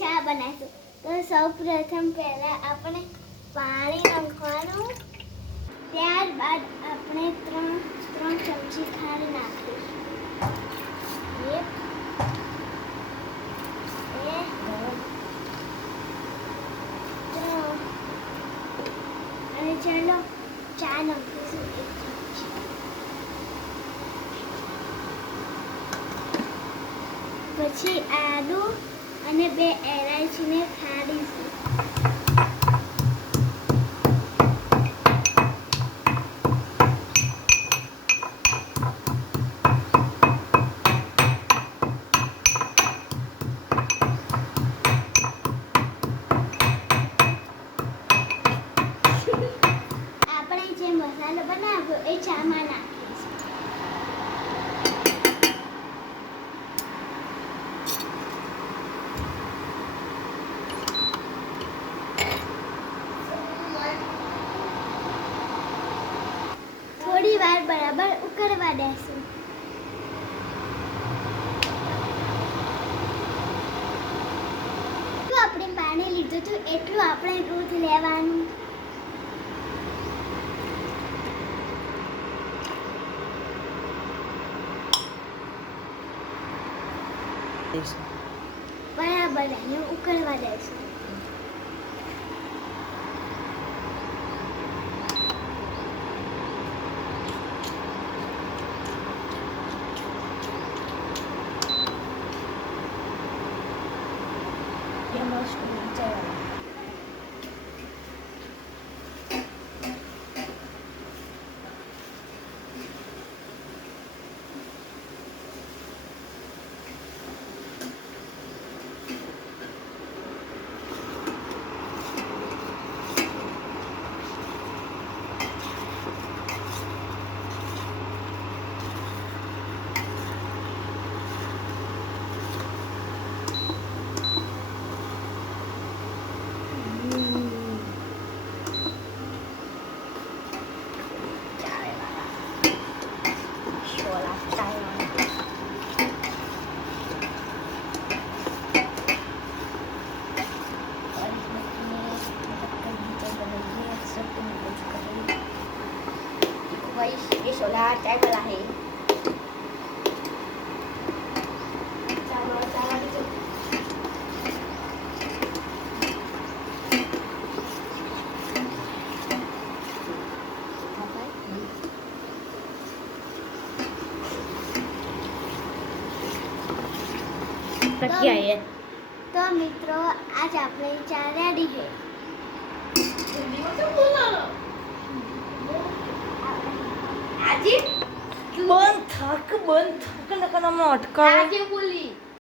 ચા બનાવીશું. તો સૌપ્રથમ પહેલા આપણે પાણી નાખવાનું, ત્યારબાદ આપણે ત્રણ ચમચી ખાંડ નાખીશું. અને ચાલો ચા નાખીશું 1 ચમચી. પછી આદુ અને 2 એલાચીને ખાડીશું. આપણે જે મસાલો બનાવ્યો એ ચામાં નાખીશું. થોડી વાર બરાબર ઉકળવા દેશું. તો આપણે પાણી લીધું હતું એટલું આપણે દૂધ લેવાનું. બરાબર એને ઉકળવા દેશું. ये सोला चाय वाला है. क्या है? તો મિત્રો આજ આપણે ચા રેડી છે. આજે બંધ થક નકર અટકાવે. આજે બોલી